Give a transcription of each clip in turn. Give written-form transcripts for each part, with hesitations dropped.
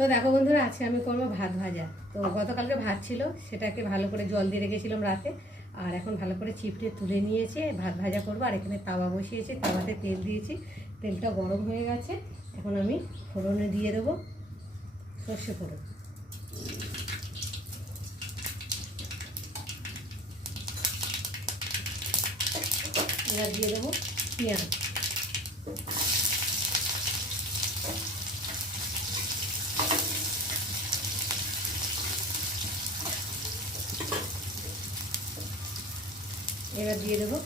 তো দেখো বন্ধুরা, আজকে আমি করবো ভাত ভাজা। তো গতকালকে ভাত ছিল, সেটাকে ভালো করে জল দিয়ে রেখেছিলাম রাতে। আর এখন ভালো করে চিপড়ে তুলে নিয়েছে, ভাত ভাজা করবো। আর এখানে তাওয়া বসিয়েছি, তাওয়াতে তেল দিয়েছি, তেলটা গরম হয়ে গেছে। এখন আমি ফোড়নে দিয়ে দেবো সর্ষে ফোড়ন। এবার দিয়ে দেবো পেঁয়াজ। এবার দিয়ে দেবো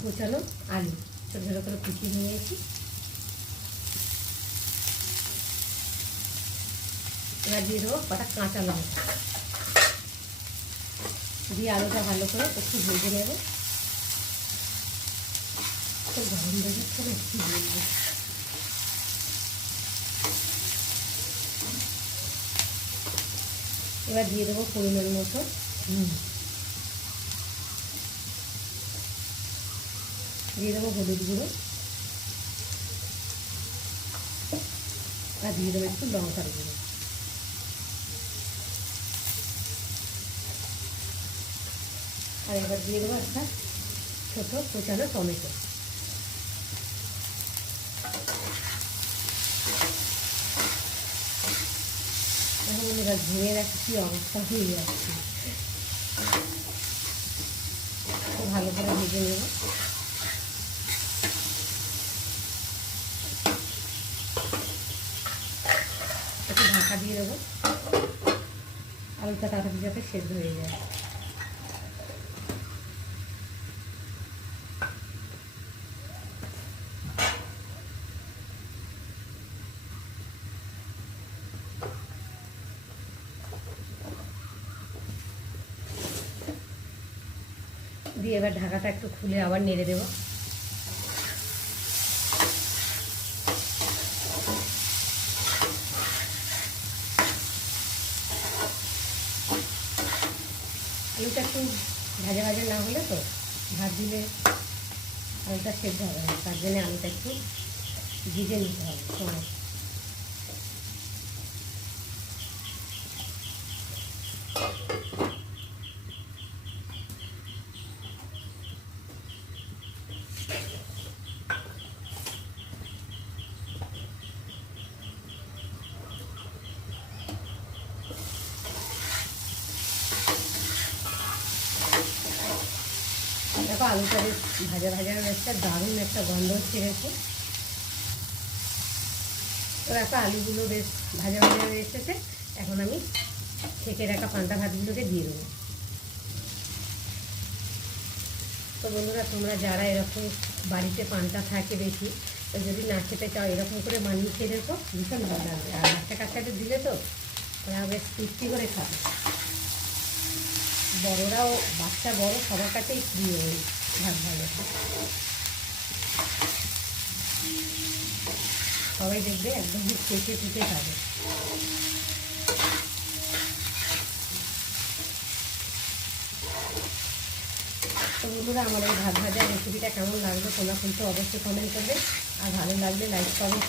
কুচানো আলু, ছোটো ছোটো করে কুচিয়ে নিয়েছি। এবার দিয়ে দেবো কটা কাঁচা লঙ্কা, দিয়ে আলুটা ভালো করে একটু ভেজে নেব। তো গরম ভেজে করে একটু ভেজে, এবার দিয়ে দেবো পরিমাণ মতো দিয়ে দেবো হলুদ গুঁড়ো, আর দিয়ে দেবো একটু লঙ্কার গুঁড়ো। আর এবার দিয়ে দেবো একটা ছোটো কোচানো টমেটো। এখন এবার ধুয়ে রাখি, কি অবস্থা হয়ে যাচ্ছে। ভালো করে ভেজে নেব। একটু ঢাকা দিয়ে দেবো, আলুটা তাড়াতাড়ি যাতে সেদ্ধ হয়ে যায়। দিয়ে এবার ঢাকাটা একটু খুলে আবার নেড়ে দেবো। আলুটা একটু ভাজা ভাজা না হলে তো ভাত দিলে আলুটা সেদ্ধ হবে না, তার জন্য আলুটা একটু ভিজে নিতে হবে সময়। দেখো আলুটা বেশ ভাজা ভাজা একটা দারুণ একটা গন্ধ ছেড়েছে। তো দেখো আলুগুলো বেশ ভাজা ভাজা হয়ে এসেছে। এখন আমি ছেঁকে রাখা পান্তা ভাতগুলোকে দিয়ে দেবো। তো বন্ধুরা, তোমরা যারা এরকম বাড়িতে পান্তা থাকে বেশি, তো যদি না খেতে চাও এরকম করে বানিয়ে খেয়ে দেখো, ভীষণ ভালো লাগবে। আর বাচ্চা কাচ্চাদের দিলে তো ওরা বেশ তৃপ্তি করে খাবে। বড়রাও, বাচ্চা বড় সবার কাছেই প্রিয় ওই ভাত ভাজা। সবাই দেখবে একদম চেটে চুটে খাবে। তো বন্ধুরা, আমার এই ভাত ভাজার রেসিপিটা কেমন লাগলো তোমরা কিন্তু অবশ্যই কমেন্ট করবে। আর ভালো লাগলে লাইক করবে।